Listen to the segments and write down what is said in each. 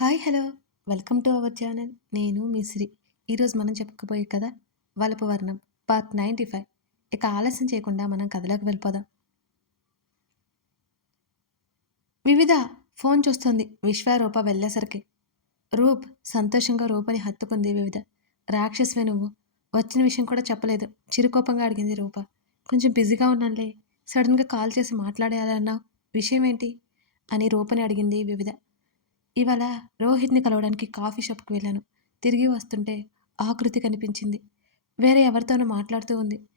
Hi hello. Welcome to our channel. నేను మీ శ్రీ ఈరోజు మనం చెప్పుకోబోయే కథ వలపు వర్ణం పార్ట్ నైంటీ ఫైవ్. ఇక ఆలస్యం చేయకుండా మనం కథలోకి వెళ్ళిపోదాం. వివిధ ఫోన్ చూస్తుంది విశ్వరూప వెళ్ళేసరికి. రూప్ సంతోషంగా రూపని హత్తుకుంది వివిధ. రాక్షసువే నువ్వు. వచ్చిన విషయం కూడా చెప్పలేదు. చిరుకోపంగా అడిగింది రూప. కొంచెం బిజీగా ఉన్నానులే. సడన్గా కాల్ చేసి మాట్లాడేయాలన్నావు. విషయం ఏంటి అని రూపని అడిగింది వివిధ. ఇవాళ రోహిత్ని కలవడానికి కాఫీ షాప్కి వెళ్ళాను. తిరిగి వస్తుంటే ఆకృతి కనిపించింది. వేరే ఎవరితోనో మాట్లాడుతూ ఉంది.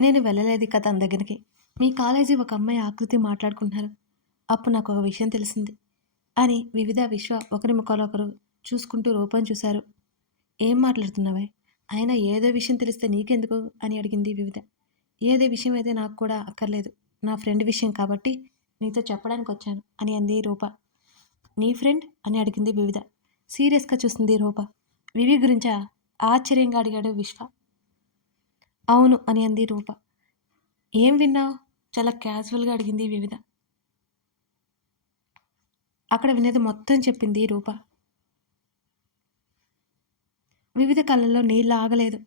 నేను వెళ్ళలేదు ఇక తన దగ్గరికి. మీ కాలేజీ ఒక అమ్మాయి ఆకృతి మాట్లాడుకుంటున్నారు. అప్పుడు నాకు ఒక విషయం తెలిసింది. అని వివిధ విశ్వ ఒకరి ముఖాలు ఒకరు చూసుకుంటూ రూపం చూశారు. ఏం మాట్లాడుతున్నావే? అయినా ఏదో విషయం తెలిస్తే నీకెందుకు? అని అడిగింది వివిధ. ఏదో విషయం అయితే నాకు కూడా అక్కర్లేదు. నా ఫ్రెండ్ విషయం కాబట్టి నీతో చెప్పడానికి వచ్చాను అని అంది రూప. నీ ఫ్రెండ్? అని అడిగింది వివిధ. సీరియస్గా చూసింది రూప. వివి గురించా? ఆశ్చర్యంగా అడిగాడు విశ్వ. అవును అని అంది రూప. ఏం విన్నావు? చాలా క్యాజువల్గా అడిగింది వివిధ. అక్కడ వినేది మొత్తం చెప్పింది రూప. వివిధ కళ్ళల్లో నీళ్ళు ఆగలేదు.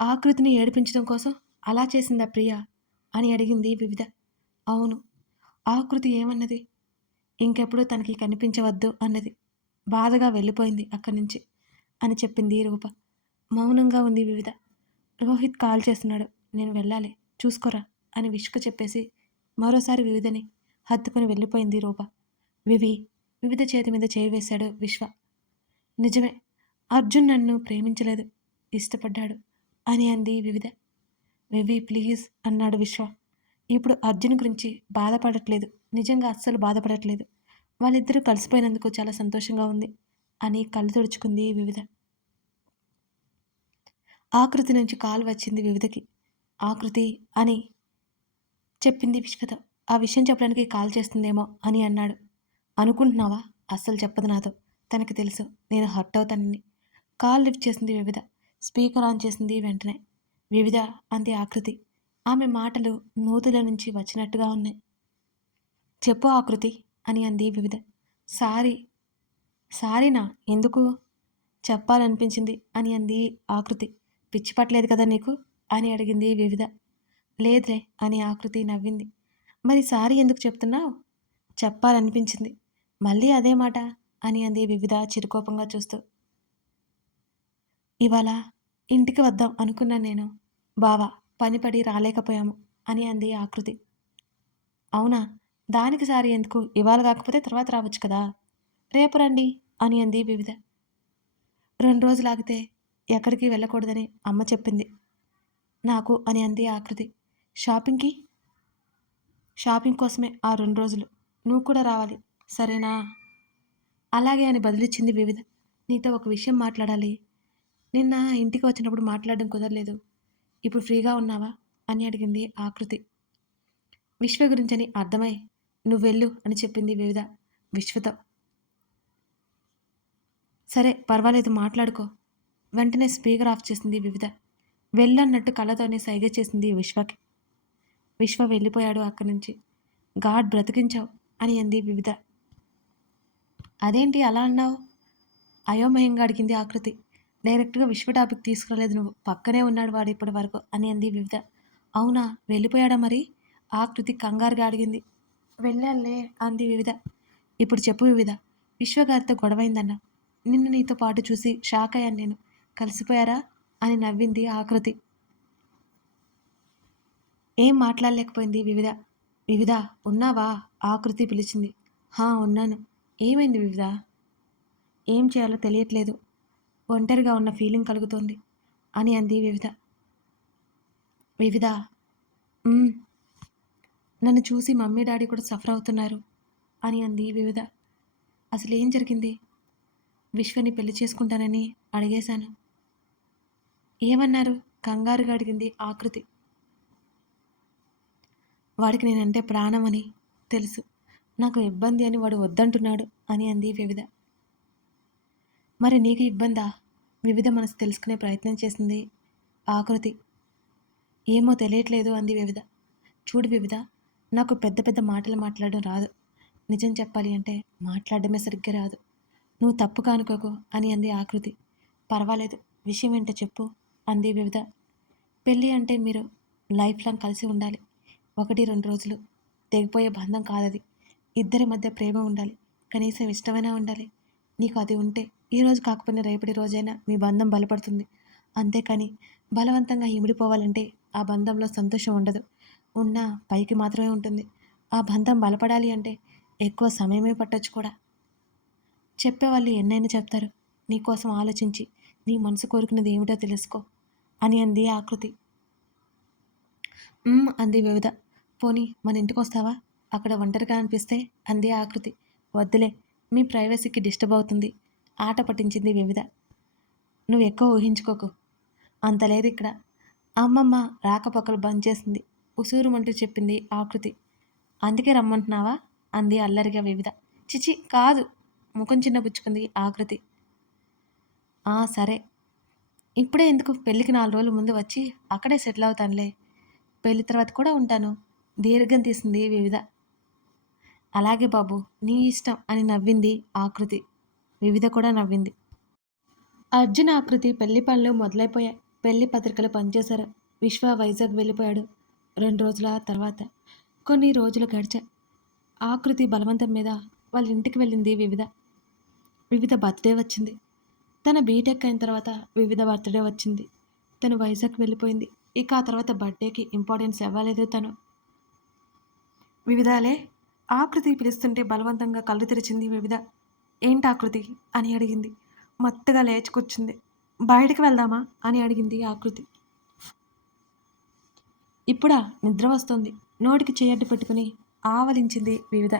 ఆకృతిని ఏడిపించడం కోసం అలా చేసిందా ప్రియ? అని అడిగింది వివిధ. అవును. ఆకృతి ఏమన్నది? ఇంకెప్పుడు తనకి కనిపించవద్దు అన్నది. బాధగా వెళ్ళిపోయింది అక్కడి నుంచి అని చెప్పింది రూప. మౌనంగా ఉంది వివిధ. రోహిత్ కాల్ చేస్తున్నాడు. నేను వెళ్ళాలి. చూసుకోరా అని విష్కు చెప్పేసి మరోసారి వివిధని హత్తుకుని వెళ్ళిపోయింది రూప. వివి వివిధ చేతి మీద చేయి వేశాడు విశ్వ. నిజమే అర్జున్ నన్ను ప్రేమించలేదు ఇష్టపడ్డాడు అని అంది వివిధ. వివి ప్లీజ్ అన్నాడు విశ్వ. ఇప్పుడు అర్జున్ గురించి బాధపడట్లేదు. నిజంగా అస్సలు బాధపడట్లేదు. వాళ్ళిద్దరూ కలిసిపోయినందుకు చాలా సంతోషంగా ఉంది. అని కళ్ళు తుడుచుకుంది వివిధ. ఆకృతి నుంచి కాల్ వచ్చింది వివిధకి. ఆకృతి అని చెప్పింది విశ్వత ఆ విషయం చెప్పడానికి కాల్ చేస్తుందేమో అని అన్నాడు. అనుకుంటున్నావా? అస్సలు చెప్పదు నాతో. తనకి తెలుసు. నేను హర్ట్ అవుతానని. కాల్ లిఫ్ట్ చేసింది వివిధ. స్పీకర్ ఆన్ చేసింది వెంటనే. వివిధ అంది ఆకృతి. ఆమె మాటలు నూతుల నుంచి వచ్చినట్టుగా ఉన్నాయి. చెప్పు ఆకృతి అని అంది వివిధ. సారీ సారీనా? ఎందుకు? చెప్పాలనిపించింది అని అంది ఆకృతి. పిచ్చి పట్టలేదు కదా నీకు? అని అడిగింది వివిధ. లేదులే అని ఆకృతి నవ్వింది. మరి సారీ ఎందుకు చెప్తున్నావు? చెప్పాలనిపించింది. మళ్ళీ అదే మాట అని అంది వివిధ చిరుకోపంగా చూస్తూ. ఇవాళ ఇంటికి వద్దాం అనుకున్నాను నేను. బావా పనిపడి రాలేకపోయాము అని అంది ఆకృతి. అవునా? దానికి సారి ఎందుకు? ఇవాళ కాకపోతే తర్వాత రావచ్చు కదా? రేపు రండి అని అంది వివిధ. రెండు రోజులు ఆగితే ఎక్కడికి వెళ్ళకూడదని అమ్మ చెప్పింది. నాకు అని అంది ఆకృతి. షాపింగ్కి? షాపింగ్ కోసమే ఆ రెండు రోజులు. నువ్వు కూడా రావాలి. సరేనా? అలాగే అని బదిలిచ్చింది వివిధ. నీతో ఒక విషయం మాట్లాడాలి. నిన్న ఇంటికి వచ్చినప్పుడు మాట్లాడడం కుదరలేదు. ఇప్పుడు ఫ్రీగా ఉన్నావా? అని అడిగింది ఆకృతి విశ్వ గురించని అర్థమై నువ్వెళ్ళు అని చెప్పింది వివిధ. విశ్వతో. సరే పర్వాలేదు మాట్లాడుకో. వెంటనే స్పీకర్ ఆఫ్ చేసింది వివిధ. వెళ్ళన్నట్టు కళ్ళతోనే సైగ చేసింది విశ్వకి. విశ్వ వెళ్ళిపోయాడు అక్కడి నుంచి. గాడ్ బ్రతికించావు అని అంది వివిధ. అదేంటి అలా అన్నావు? అయోమయంగా అడిగింది ఆకృతి డైరెక్ట్గా విశ్వ టాపిక్ తీసుకురాలేదు నువ్వు. పక్కనే ఉన్నాడు వాడు ఇప్పటి వరకు అని అంది వివిధ. అవునా? వెళ్ళిపోయాడా మరి? ఆకృతి కంగారుగా అడిగింది. వెళ్ళాలే అంది వివిధ. ఇప్పుడు చెప్పు వివిధ. విశ్వగారితో గొడవైందన్న. నిన్ను నీతో పాటు చూసి షాక్ అయ్యాను నేను. కలిసిపోయారా? అని నవ్వింది ఆకృతి ఏం మాట్లాడలేకపోయింది వివిధ. వివిధ ఉన్నావా? ఆకృతి పిలిచింది. హా ఉన్నాను. ఏమైంది వివిధ? ఏం చేయాలో తెలియట్లేదు. ఒంటరిగా ఉన్న ఫీలింగ్ కలుగుతోంది అని అంది వివిధ. వివిధ నన్ను చూసి మమ్మీ డాడీ కూడా సఫర్ అవుతున్నారు అని అంది వివిధ. అసలు ఏం జరిగింది? విశ్వని పెళ్ళి చేసుకుంటానని అడిగేశాను. ఏమన్నారు? కంగారుగా అడిగింది ఆకృతి. వాడికి నేనంటే ప్రాణం అని తెలుసు. నాకు ఇబ్బంది అని వాడు వద్దంటున్నాడు అని అంది వివిధ. మరి నీకు ఇబ్బందా? వివిధ మనసు తెలుసుకునే ప్రయత్నం చేసింది ఆకృతి. ఏమో తెలియట్లేదు అంది వివిధ. చూడు వివిధ నాకు పెద్ద పెద్ద మాటలు మాట్లాడడం రాదు. నిజం చెప్పాలి అంటే మాట్లాడడమే సరిగ్గా రాదు. నువ్వు తప్పు కానుకోకు అని అంది ఆకృతి. పర్వాలేదు విషయం ఏంటో చెప్పు అంది వివిధ. పెళ్ళి అంటే మీరు లైఫ్ లాంగ్ కలిసి ఉండాలి. ఒకటి రెండు రోజులు తెగిపోయే బంధం కాదది. ఇద్దరి మధ్య ప్రేమ ఉండాలి. కనీసం ఇష్టమైనా ఉండాలి. నీకు అది ఉంటే ఈ రోజు కాకపోయినా రేపటి రోజైనా మీ బంధం బలపడుతుంది. అంతేకాని బలవంతంగా ఇమిడిపోవాలంటే ఆ బంధంలో సంతోషం ఉండదు. ఉన్న పైకి మాత్రమే ఉంటుంది. ఆ బంధం బలపడాలి అంటే ఎక్కువ సమయమే పట్టొచ్చు కూడా. చెప్పేవాళ్ళు ఎన్నైనా చెప్తారు. నీకోసం ఆలోచించి నీ మనసు కోరుకున్నది ఏమిటో తెలుసుకో అని అంది ఆకృతి. అంది వివిధ. పోనీ మన ఇంటికి వస్తావా? అక్కడ ఒంటరిగా అనిపిస్తే అంది ఆకృతి. వద్దులే మీ ప్రైవసీకి డిస్టర్బ్ అవుతుంది. ఆట పట్టించింది వివిధ. నువ్వు ఎక్కువ ఊహించుకోకు. అంత లేదు ఇక్కడ. అమ్మమ్మ రాకపోకలు బంద్ చేసింది. ఉసూరుమంటూ చెప్పింది ఆకృతి అందుకే రమ్మంటున్నావా? అంది అల్లరిగా వివిధ. చిచి కాదు. ముఖం చిన్నపుచ్చుకుంది ఆకృతి "ఆ, సరే. ఇప్పుడే ఎందుకు? పెళ్ళికి నాలుగు రోజుల ముందు వచ్చి అక్కడే సెటిల్ అవుతానులే. పెళ్ళి తర్వాత కూడా ఉంటాను. దీర్ఘం తీసింది వివిధ. అలాగే బాబు నీ ఇష్టం అని నవ్వింది ఆకృతి వివిధ కూడా నవ్వింది. అర్జున్ ఆకృతి పెళ్ళి పనులు మొదలైపోయాయి పెళ్ళి పత్రికలు పనిచేశారు. విశ్వ వైజాగ్ వెళ్ళిపోయాడు రెండు రోజుల తర్వాత. కొన్ని రోజులు గడిచా. ఆకృతి బలవంతం మీద వాళ్ళ ఇంటికి వెళ్ళింది వివిధ. వివిధ బర్త్డే వచ్చింది. తన బీటెక్ అయిన తర్వాత వివిధ బర్త్డే వచ్చింది. తను వైజాగ్ వెళ్ళిపోయింది. ఇక ఆ తర్వాత బర్త్డేకి ఇంపార్టెన్స్ ఇవ్వలేదు తను. వివిధాలే ఆకృతి పిలుస్తుంటే బలవంతంగా కళ్ళు తెరిచింది వివిధ. ఏంటి ఆకృతి? అని అడిగింది. మత్తుగా లేచి కూర్చుంది బయటికి వెళ్దామా? అని అడిగింది ఆకృతి. ఇప్పుడా? నిద్ర వస్తుంది. నోటికి చేయడ్డు పెట్టుకుని ఆవలించింది వివిధ.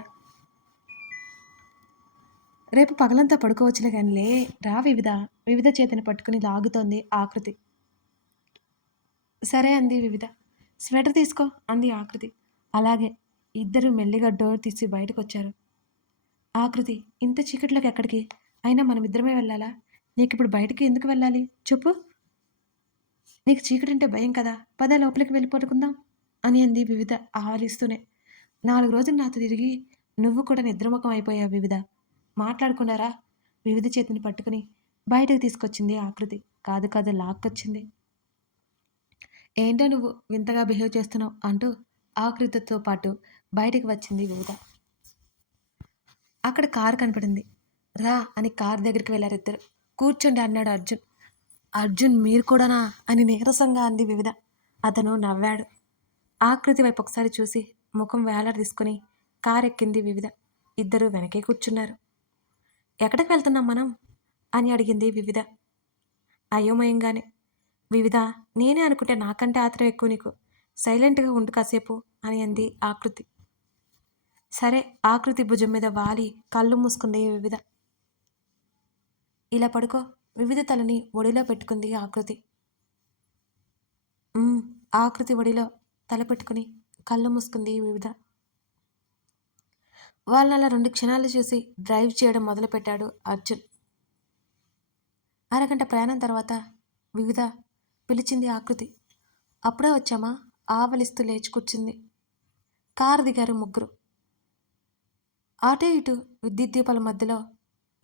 రేపు పగలంతా పడుకోవచ్చులే కానీలే రా వివిధ. వివిధ చేతిని పట్టుకుని లాగుతోంది ఆకృతి. సరే అంది వివిధ. స్వెటర్ తీసుకో అంది ఆకృతి. అలాగే ఇద్దరు మెల్లిగా డోర్ తీసి బయటకు వచ్చారు ఆకృతి ఇంత చీకట్లోకి ఎక్కడికి? అయినా మనమిద్దరమే వెళ్ళాలా? నీకు ఇప్పుడు బయటికి ఎందుకు వెళ్ళాలి? చెప్పు. నీకు చీకటి అంటే భయం కదా? పద లోపలికి వెళ్ళిపోటుకుందాం అని అంది వివిధ ఆవలిస్తూనే. నాలుగు రోజులు నాతో తిరిగి నువ్వు కూడా నిద్రముఖం అయిపోయావు వివిధ. మాట్లాడుకున్నారా? వివిధ చేతిని పట్టుకుని బయటకు తీసుకొచ్చింది ఆకృతి కాదు కాదు లాక్కొచ్చింది. ఏంటో నువ్వు వింతగా బిహేవ్ చేస్తున్నావు అంటూ ఆకృతితో పాటు బయటికి వచ్చింది వివిధ. అక్కడ కారు కనపడింది. రా అని కారు దగ్గరికి వెళ్ళారు ఇద్దరు. కూర్చోండి అన్నాడు అర్జున్. అర్జున్ మీరు కూడానా? అని నీరసంగా అంది వివిధ. అతను నవ్వాడు. ఆకృతి వైపు ఒకసారి చూసి ముఖం వేలాడ తీసుకుని కారు ఎక్కింది వివిధ. ఇద్దరు వెనకే కూర్చున్నారు. ఎక్కడికి వెళ్తున్నాం మనం? అని అడిగింది వివిధ. అయోమయంగానే. వివిధ నేనే అనుకుంటే నాకంటే ఆత్రం ఎక్కువ నీకు. సైలెంట్గా ఉండు కాసేపు అని అంది ఆకృతి. సరే ఆకృతి భుజం మీద వాలి కళ్ళు మూసుకుంది వివిధ. ఇలా పడుకో. వివిధ తలని ఒడిలో పెట్టుకుంది ఆకృతి. ఆకృతి ఒడిలో తల పెట్టుకుని కళ్ళు మూసుకుంది వివిధ. వాళ్ళని అలా రెండు క్షణాలు చూసి డ్రైవ్ చేయడం మొదలుపెట్టాడు అర్జున్. అరగంట ప్రయాణం తర్వాత వివిధ పిలిచింది ఆకృతి. అప్పుడే వచ్చామా? ఆవలిస్తూ లేచి కూర్చుంది. కారు దిగారు ముగ్గురు. అటు ఇటు విద్యుత్ దీపాల మధ్యలో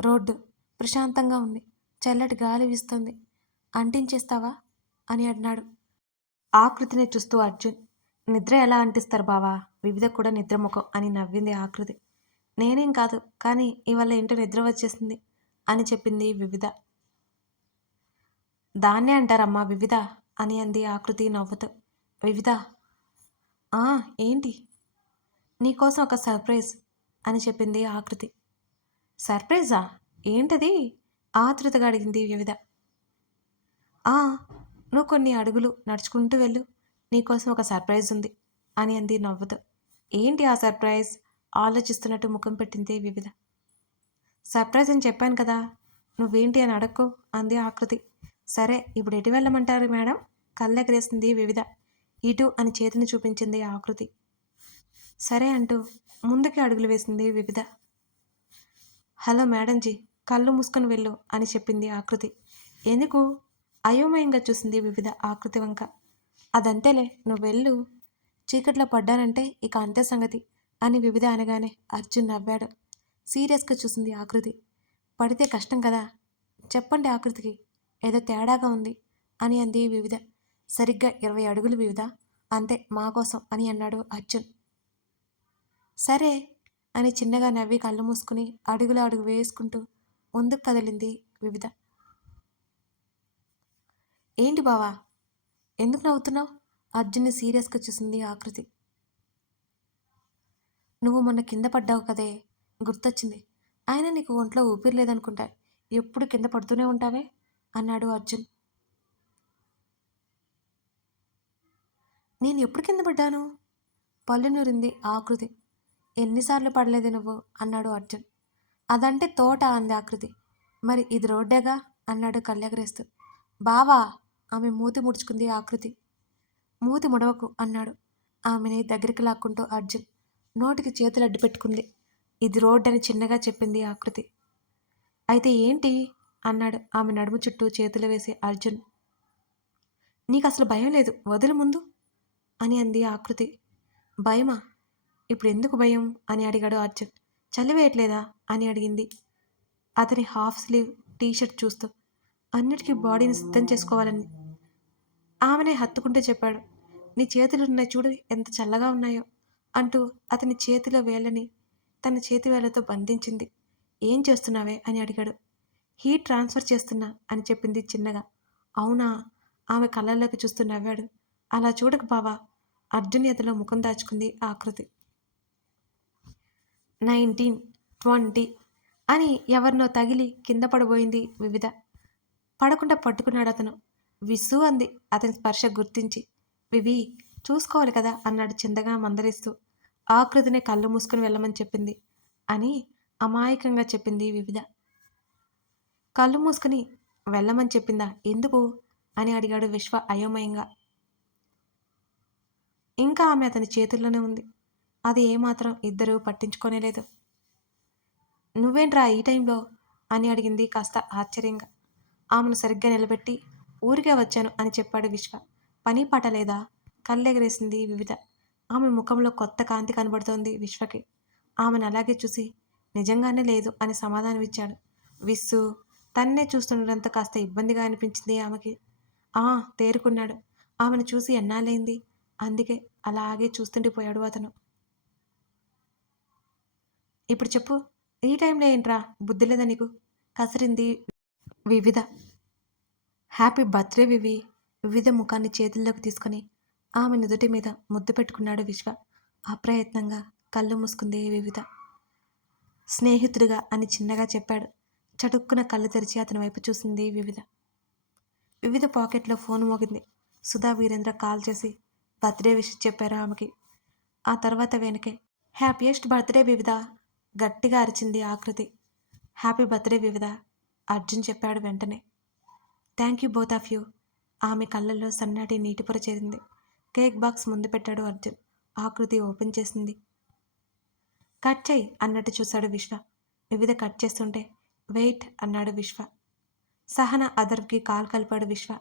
రోడ్డు ప్రశాంతంగా ఉంది. చల్లటి గాలి వీస్తుంది. అంటించేస్తావా? అని అన్నాడు. ఆకృతిని చూస్తూ అర్జున్. నిద్ర ఎలా అంటిస్తారు బావా? వివిధ కూడా నిద్రముఖం అని నవ్వింది ఆకృతి నేనేం కాదు కానీ ఇవాళ ఏంటో నిద్ర వచ్చేసింది అని చెప్పింది వివిధ. దాన్నే అంటారమ్మా వివిధ అని అంది ఆకృతి నవ్వుతూ. వివిధ? ఏంటి? నీకోసం ఒక సర్ప్రైజ్. అని చెప్పింది ఆకృతి. సర్ప్రైజా? ఏంటది? ఆతృతగా అడిగింది వివిధ. "ఆ, నువ్వు కొన్ని అడుగులు నడుచుకుంటూ వెళ్ళు. నీకోసం ఒక సర్ప్రైజ్ ఉంది అని అంది నవ్వుతూ. ఏంటి ఆ సర్ప్రైజ్? ఆలోచిస్తున్నట్టు ముఖం పెట్టింది వివిధ. సర్ప్రైజ్ అని చెప్పాను కదా నువ్వేంటి అని అడక్కు అంది ఆకృతి. సరే ఇప్పుడు ఎటు వెళ్ళమంటారు మేడం? కళ్ళెగరేసింది వివిధ. ఇటు అని చేతిని చూపించింది ఆకృతి. సరే అంటూ ముందుకి అడుగులు వేసింది వివిధ. హలో మేడంజీ కళ్ళు మూసుకొని వెళ్ళు అని చెప్పింది ఆకృతి. ఎందుకు? అయోమయంగా చూసింది వివిధ ఆకృతి వంక. అదంతేలే నువ్వు వెళ్ళు. చీకట్లో పడ్డానంటే ఇక అంతే సంగతి అని వివిధ అనగానే అర్జున్ నవ్వాడు. సీరియస్గా చూసింది ఆకృతి. పడితే కష్టం కదా. చెప్పండి ఆకృతికి ఏదో తేడాగా ఉంది అని అంది వివిధ. సరిగ్గా ఇరవై అడుగులు వివిధ. అంతే మా కోసం అని అన్నాడు అర్జున్. సరే అని చిన్నగా నవ్వి కళ్ళు మూసుకుని అడుగులు అడుగు వేసుకుంటూ ముందుకు కదిలింది వివిధ. ఏంటి బావా? ఎందుకు నవ్వుతున్నావు? అర్జున్ని సీరియస్గా చూసింది ఆకృతి. నువ్వు మొన్న కింద పడ్డావు కదే గుర్తొచ్చింది. ఆయన నీకు ఒంట్లో ఊపిరి లేదనుకుంటా ఎప్పుడు కింద పడుతూనే ఉంటావే? అన్నాడు అర్జున్. నేను ఎప్పుడు కింద పడ్డాను? పళ్ళు నూరింది ఆకృతి. ఎన్నిసార్లు పడలేదు నువ్వు? అన్నాడు అర్జున్. అదంటే తోట అంది ఆకృతి. మరి ఇది రోడ్డేగా? అన్నాడు కళ్ళెగరేస్తూ. బావా! ఆమె మూతి ముడుచుకుంది ఆకృతి. మూతి ముడవకు అన్నాడు. ఆమెని దగ్గరికి లాక్కుంటూ అర్జున్ నోటికి చేతులు అడ్డు పెట్టుకుంది. ఇది రోడ్ అని చిన్నగా చెప్పింది ఆకృతి. అయితే ఏంటి? అన్నాడు ఆమె నడుము చుట్టూ చేతులు వేసి అర్జున్. నీకు అసలు భయం లేదు? వదులు ముందు? అని అంది ఆకృతి. భయమా? ఇప్పుడు ఎందుకు భయం? అని అడిగాడు అర్జున్. చలి వేయట్లేదా అని అడిగింది. అతని హాఫ్ స్లీవ్ టీషర్ట్ చూస్తూ. అన్నిటికీ బాడీని సిద్ధం చేసుకోవాలని. ఆమెనే హత్తుకుంటూ చెప్పాడు. నీ చేతులు ఉన్నాయి చూడు ఎంత చల్లగా ఉన్నాయో అంటూ అతని చేతిలో వేళ్ళని తన చేతి వేళ్ళతో బంధించింది. ఏం చేస్తున్నావే? అని అడిగాడు. హీట్ ట్రాన్స్ఫర్ చేస్తున్నా అని చెప్పింది చిన్నగా. అవునా? ఆమె కళ్ళల్లోకి చూస్తూ నవ్వాడు. అలా చూడకు బావా. అర్జున్ ఎదలో ముఖం దాచుకుంది ఆకృతి. నైన్టీన్ ట్వంటీ అని ఎవరినో తగిలి కింద పడబోయింది వివిధ. పడకుండా పట్టుకున్నాడు అతను. విసు అంది అతని స్పర్శ గుర్తించి. వివి చూసుకోవాలి కదా అన్నాడు చిందగా మందరిస్తూ ఆకృతిని కళ్ళు మూసుకుని వెళ్ళమని చెప్పింది అని అమాయకంగా చెప్పింది వివిధ. కళ్ళు మూసుకుని వెళ్ళమని చెప్పిందా? ఎందుకు? అని అడిగాడు విశ్వ అయోమయంగా. ఇంకా ఆమె అతని చేతుల్లోనే ఉంది. అది ఏమాత్రం ఇద్దరూ పట్టించుకోనేలేదు నువ్వేంట్రా ఈ టైంలో? అని అడిగింది కాస్త ఆశ్చర్యంగా. ఆమెను సరిగ్గా నిలబెట్టి ఊరికే వచ్చాను అని చెప్పాడు విశ్వ. పని పాట లేదా? కళ్ళెగరేసింది వివిధ. ఆమె ముఖంలో కొత్త కాంతి కనబడుతోంది విశ్వకి. ఆమెను అలాగే చూసి నిజంగానే లేదు అని సమాధానం ఇచ్చాడు విస్సు తన్నే చూస్తుండడంతో కాస్త ఇబ్బందిగా అనిపించింది ఆమెకి. ఆ తేరుకున్నాడు. ఆమెను చూసి ఎన్నాళ్ళైంది అందుకే అలాగే చూస్తుండిపోయాడు అతను. ఇప్పుడు చెప్పు ఈ టైంలో ఏంట్రా బుద్ధి లేదా నీకు? కసిరింది వివిధ. Happy birthday Vivi. వివిధ ముఖాన్ని చేతుల్లోకి తీసుకొని ఆమె నుదుటి మీద ముద్దు పెట్టుకున్నాడు విశ్వ. అప్రయత్నంగా కళ్ళు మూసుకుంది వివిధ. స్నేహితుడిగా అని చిన్నగా చెప్పాడు. చటుక్కున కళ్ళు తెరిచి అతని వైపు చూసింది వివిధ. వివిధ పాకెట్లో ఫోన్ మోగింది. సుధా వీరేంద్ర కాల్ చేసి బర్త్డే విష్ చెప్పారు ఆమెకి? ఆ తర్వాత వెనకే హ్యాపీయెస్ట్ బర్త్డే వివిధ. గట్టిగా అరిచింది ఆకృతి. హ్యాపీ బర్త్డే వివిధ అర్జున్ చెప్పాడు వెంటనే. Thank you both of you. ఆమె కళ్ళల్లో సన్నటి నీటిపొర చేరింది. కేక్ బాక్స్ ముందు పెట్టాడు అర్జున్. ఆకృతి ఓపెన్ చేసింది. కట్ చేయి అన్నట్టు చూశాడు విశ్వ. వివిధ కట్ చేస్తుంటే వెయిట్ అన్నాడు విశ్వ. సహన అదర్కి కాల్ కలిపాడు విశ్వ.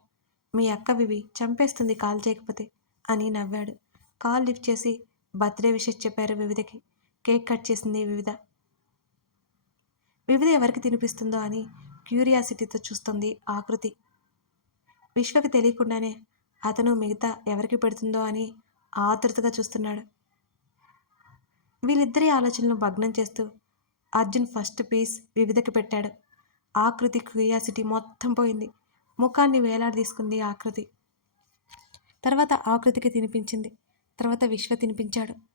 మీ అక్క వివి చంపేస్తుంది కాల్ చేయకపోతే అని నవ్వాడు. కాల్ లిఫ్ట్ చేసి బర్త్డే విషెస్ చెప్పారు వివిధకి. కేక్ కట్ చేసింది వివిధ. వివిధ ఎవరికి తినిపిస్తుందో అని క్యూరియాసిటీతో చూస్తుంది ఆకృతి విశ్వకి తెలియకుండానే అతను మిగతా ఎవరికి పెడుతుందో అని ఆతృతగా చూస్తున్నాడు. వీళ్ళిద్దరి ఆలోచనలు భగ్నం చేస్తూ అర్జున్ ఫస్ట్ పీస్ వివిధకి పెట్టాడు. ఆకృతి క్యూరియాసిటీ మొత్తం పోయింది. ముఖాన్ని వేలాడదీసుకుంది ఆకృతి తర్వాత ఆకృతికి తినిపించింది. తర్వాత విశ్వ తినిపించాడు.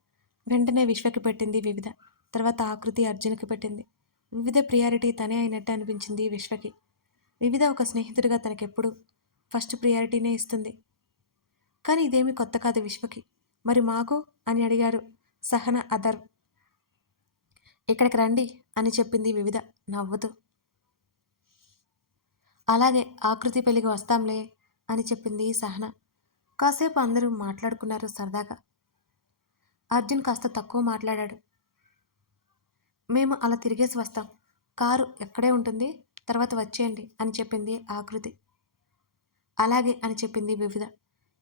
వెంటనే విశ్వకి పెట్టింది వివిధ. తర్వాత ఆకృతి అర్జున్కి పెట్టింది. వివిధ ప్రియారిటీ తనే అయినట్టు అనిపించింది విశ్వకి. వివిధ ఒక స్నేహితుడిగా తనకెప్పుడు ఫస్ట్ ప్రియారిటీనే ఇస్తుంది. కానీ ఇదేమి కొత్త కాదు విశ్వకి. మరి మాకు? అని అడిగారు సహన అదర్ ఇక్కడికి రండి అని చెప్పింది వివిధ నవ్వుతూ. అలాగే ఆకృతి పెళ్ళికి వస్తాంలే అని చెప్పింది సహన. కాసేపు అందరూ మాట్లాడుకున్నారు సరదాగా. అర్జున్ కాస్త తక్కువ మాట్లాడాడు. మేము అలా తిరిగేసి వస్తాం. కారు ఎక్కడే ఉంటుంది? తర్వాత వచ్చేయండి అని చెప్పింది ఆకృతి అలాగే అని చెప్పింది వివిధ.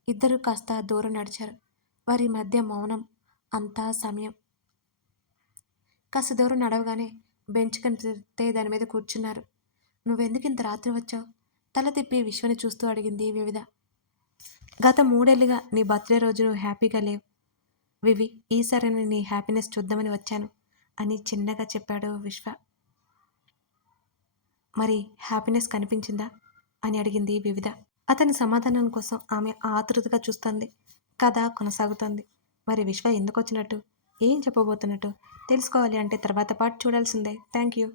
ఇద్దరు కాస్త దూరం నడిచారు. వారి మధ్య మౌనం అంతా సమయం. కాస్త దూరం నడవగానే బెంచ్ కనిపిస్తే దాని మీద కూర్చున్నారు. నువ్వెందుకు ఇంత రాత్రి వచ్చావు? తల తిప్పి విశ్వని చూస్తూ అడిగింది వివిధ. గత మూడేళ్ళుగా నీ బర్త్డే రోజు నువ్వు హ్యాపీగా లేవు. వివి ఈసారి నీ హ్యాపీనెస్ చూద్దామని వచ్చాను అని చిన్నగా చెప్పాడు విశ్వ. మరి హ్యాపీనెస్ కనిపించిందా? అని అడిగింది వివిధ. అతని సమాధానం కోసం ఆమె ఆతృతగా చూస్తుంది. కథ కొనసాగుతోంది. మరి విశ్వ ఎందుకు వచ్చినట్టు ఏం చెప్పబోతున్నట్టు? తెలుసుకోవాలి అంటే తర్వాత పాటు చూడాల్సిందే. Thank you